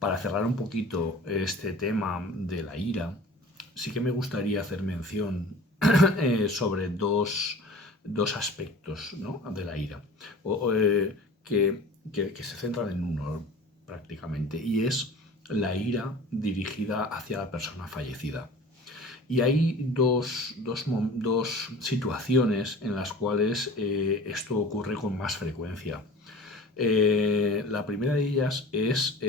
para cerrar un poquito este tema de la ira, sí que me gustaría hacer mención sobre dos aspectos, ¿no?, de la ira, que se centran en uno prácticamente, y es la ira dirigida hacia la persona fallecida. Y hay dos situaciones en las cuales esto ocurre con más frecuencia. La primera de ellas es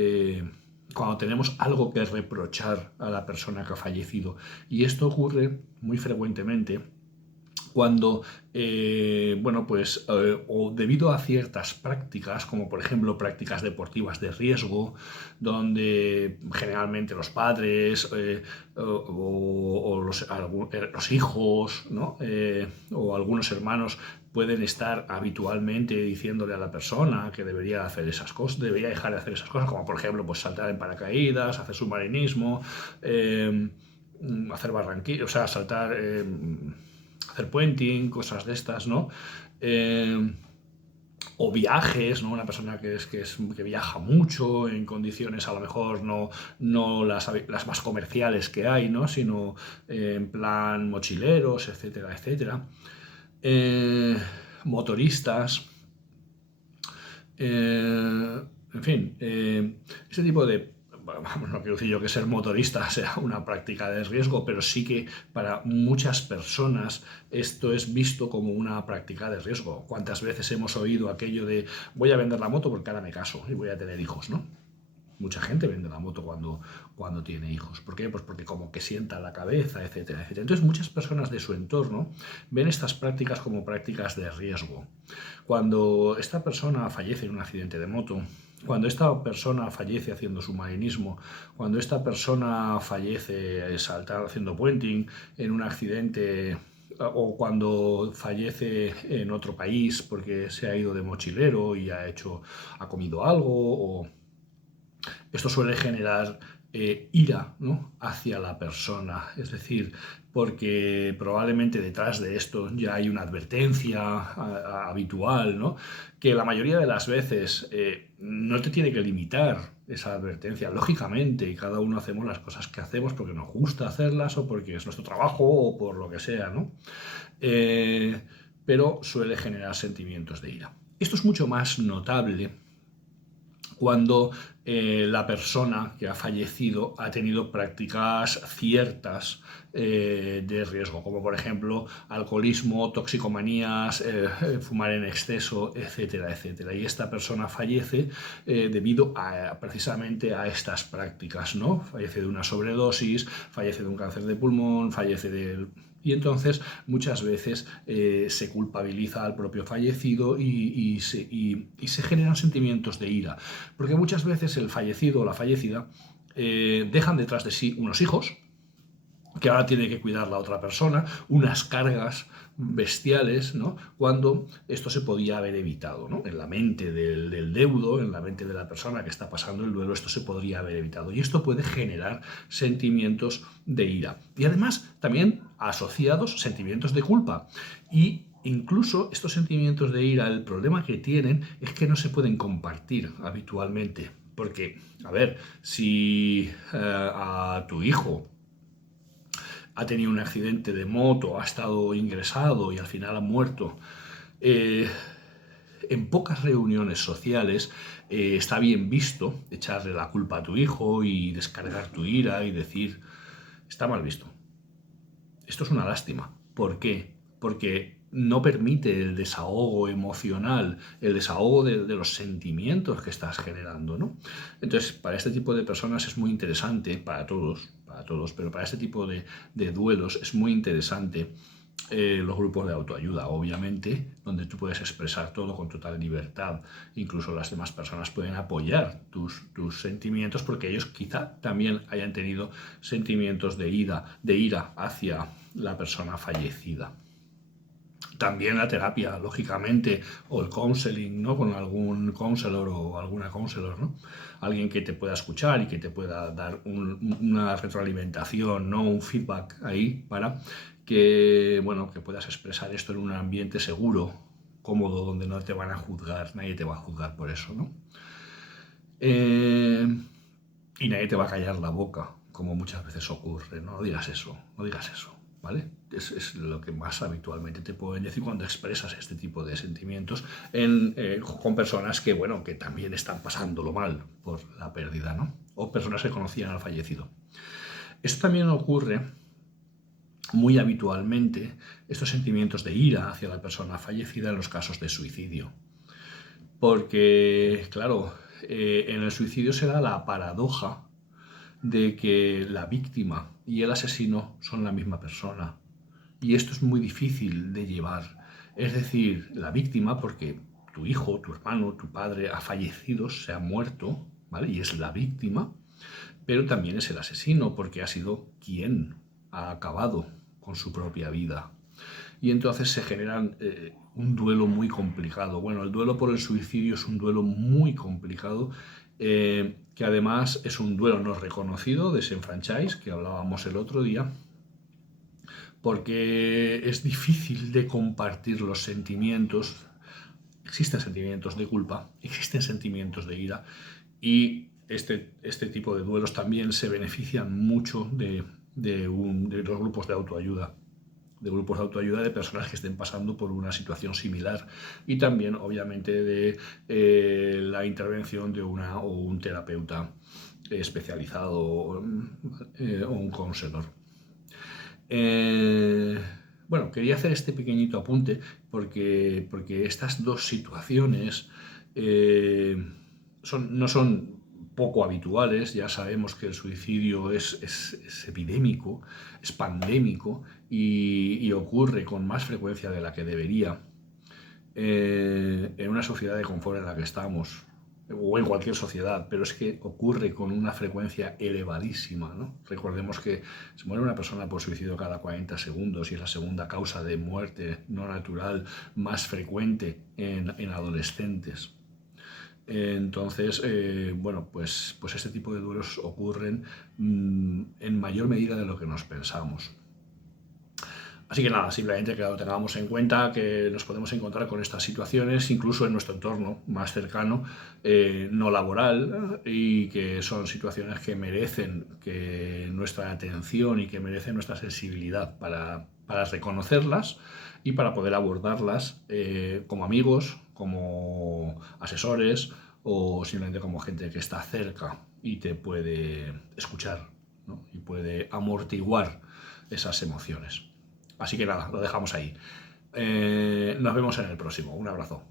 cuando tenemos algo que reprochar a la persona que ha fallecido. Y esto ocurre muy frecuentemente cuando, o debido a ciertas prácticas, como por ejemplo prácticas deportivas de riesgo, donde generalmente los padres o los hijos, ¿no?, o algunos hermanos pueden estar habitualmente diciéndole a la persona que debería hacer esas cosas, debería dejar de hacer esas cosas, como por ejemplo pues saltar en paracaídas, hacer submarinismo, hacer barranquillos, o sea, saltar, hacer puenting, cosas de estas, ¿no? O viajes, ¿no? Una persona que viaja mucho en condiciones a lo mejor no las más comerciales que hay, ¿no?, sino en plan mochileros, etcétera, etcétera. Eh, Motoristas, en fin, ese tipo de... Vamos, no quiero decir yo que ser motorista sea una práctica de riesgo, pero sí que para muchas personas esto es visto como una práctica de riesgo. ¿Cuántas veces hemos oído aquello de voy a vender la moto porque ahora me caso y voy a tener hijos, ¿no? Mucha gente vende la moto cuando tiene hijos. ¿Por qué? Pues porque como que sienta la cabeza, etcétera, etcétera. Entonces muchas personas de su entorno ven estas prácticas como prácticas de riesgo. Cuando esta persona fallece en un accidente de moto, cuando esta persona fallece haciendo submarinismo, cuando esta persona fallece saltando, haciendo puenting en un accidente, o cuando fallece en otro país porque se ha ido de mochilero y ha comido algo, o esto suele generar ira, ¿no?, hacia la persona, es decir, porque probablemente detrás de esto ya hay una advertencia habitual, ¿no?, que la mayoría de las veces no te tiene que limitar esa advertencia, lógicamente, y cada uno hacemos las cosas que hacemos porque nos gusta hacerlas o porque es nuestro trabajo o por lo que sea, ¿no? Pero suele generar sentimientos de ira. Esto es mucho más notable cuando la persona que ha fallecido ha tenido prácticas ciertas de riesgo, como por ejemplo alcoholismo, toxicomanías, fumar en exceso, etcétera, etcétera. Y esta persona fallece debido precisamente a estas prácticas, ¿no? Fallece de una sobredosis, fallece de un cáncer de pulmón, fallece de... Y entonces muchas veces se culpabiliza al propio fallecido y se generan sentimientos de ira. Porque muchas veces el fallecido o la fallecida dejan detrás de sí unos hijos que ahora tiene que cuidar la otra persona, unas cargas bestiales, ¿no?, cuando esto se podía haber evitado, ¿no? En la mente del deudo, en la mente de la persona que está pasando el duelo, esto se podría haber evitado. Y esto puede generar sentimientos de ira. Y además también asociados sentimientos de culpa. Y incluso estos sentimientos de ira, el problema que tienen es que no se pueden compartir habitualmente. Porque, a ver, si a tu hijo ha tenido un accidente de moto, ha estado ingresado y al final ha muerto, en pocas reuniones sociales está bien visto echarle la culpa a tu hijo y descargar tu ira y decir, está mal visto. Esto es una lástima. ¿Por qué? Porque no permite el desahogo emocional, el desahogo de los sentimientos que estás generando, ¿no? Entonces, para este tipo de personas es muy interesante, para todos, pero para este tipo de duelos es muy interesante los grupos de autoayuda, obviamente, donde tú puedes expresar todo con total libertad. Incluso las demás personas pueden apoyar tus sentimientos porque ellos quizá también hayan tenido sentimientos de ira hacia la persona fallecida. También la terapia, lógicamente, o el counseling, ¿no?, con algún counselor o alguna counselor, ¿no? Alguien que te pueda escuchar y que te pueda dar una retroalimentación, ¿no?, un feedback ahí para que, bueno, que puedas expresar esto en un ambiente seguro, cómodo, donde no te van a juzgar, nadie te va a juzgar por eso, ¿no? y nadie te va a callar la boca, como muchas veces ocurre. No digas eso, no digas eso, ¿vale? Es lo que más habitualmente te pueden decir cuando expresas este tipo de sentimientos con personas que, bueno, que también están pasándolo mal por la pérdida, ¿no? O personas que conocían al fallecido. Esto también ocurre muy habitualmente, estos sentimientos de ira hacia la persona fallecida en los casos de suicidio. Porque, claro, en el suicidio se da la paradoja de que la víctima y el asesino son la misma persona. Y esto es muy difícil de llevar. Es decir, la víctima, porque tu hijo, tu hermano, tu padre ha fallecido, se ha muerto, ¿vale? Y es la víctima, pero también es el asesino, porque ha sido quien ha acabado con su propia vida. Y entonces se generan un duelo muy complicado. Bueno, el duelo por el suicidio es un duelo muy complicado, que además es un duelo no reconocido, desenfranchised, que hablábamos el otro día, porque es difícil de compartir los sentimientos. Existen sentimientos de culpa, existen sentimientos de ira, y este tipo de duelos también se benefician mucho de los grupos de autoayuda, de personas que estén pasando por una situación similar, y también obviamente de la intervención de un terapeuta especializado o un counselor. Bueno, quería hacer este pequeñito apunte porque estas dos situaciones no son poco habituales. Ya sabemos que el suicidio es epidémico, es pandémico, y ocurre con más frecuencia de la que debería en una sociedad de confort en la que estamos, o en cualquier sociedad, pero es que ocurre con una frecuencia elevadísima, ¿no? Recordemos que se muere una persona por suicidio cada 40 segundos y es la segunda causa de muerte no natural más frecuente en adolescentes. Entonces, bueno, pues este tipo de duelos ocurren en mayor medida de lo que nos pensamos. Así que nada, simplemente que lo tengamos en cuenta, que nos podemos encontrar con estas situaciones incluso en nuestro entorno más cercano, no laboral, y que son situaciones que merecen nuestra atención y que merecen nuestra sensibilidad para reconocerlas y para poder abordarlas como amigos, como asesores o simplemente como gente que está cerca y te puede escuchar, ¿no? Y puede amortiguar esas emociones. Así que nada, lo dejamos ahí. Nos vemos en el próximo. Un abrazo.